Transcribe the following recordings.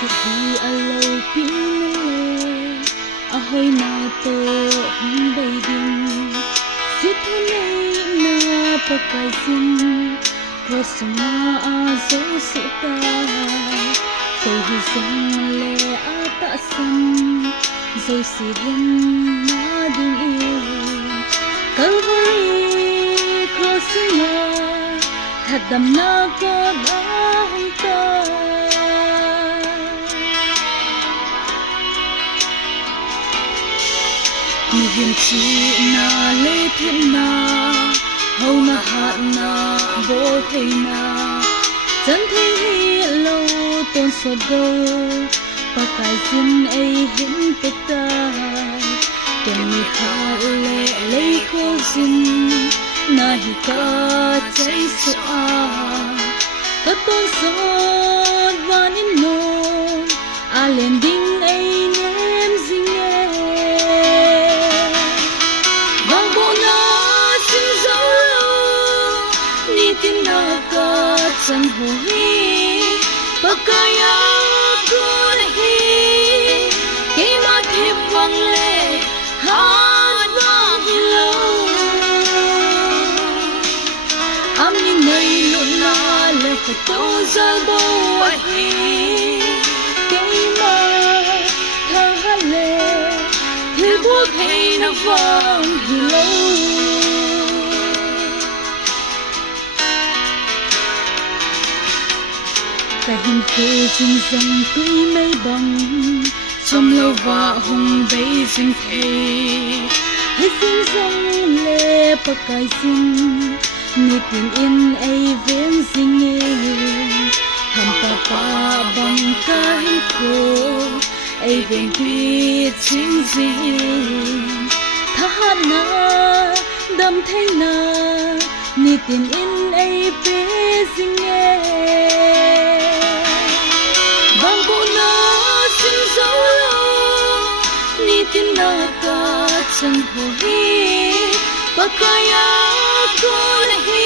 sự hi alo pin a hoi na to hum bay ding sit nei na pakai sin krosma a zo suta tôi hi sung le a ta san zo si rum na ding in Calvary crossing hadam na ko na hong ta mi hiền chi na lê thiên na hầu na hạ na vô thầy na chân thấy hi lâu tôn sốt đâu pa cái xin ấy hiện tất tai kèm mi hạ lệ lấy khô xin na hi ca cháy soa ta tôn sốt van in non a lên ding ấy nem ding vang bộ na xin dấu ni tin na ca chân hồ hi pakaya ko hi ke ma the vang le ha vang hello am ni nei lu na le fa to za bo hi ke ma tha ha le the bo the na vang hello cả hình khô rừng rừng tươi mây bằng trong lâu và hồng bay rừng thề hết rừng rong lê bạc cài rừng nét tiền in ấy vén rừng nghe hàm pa bằng cả hình khô ấy vén tuyết chính rừng tha na đam thấy na nét tiền in ấy vén rừng nghe tin na ka chân hồ hi pakaya ko hi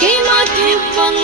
ke ma the vang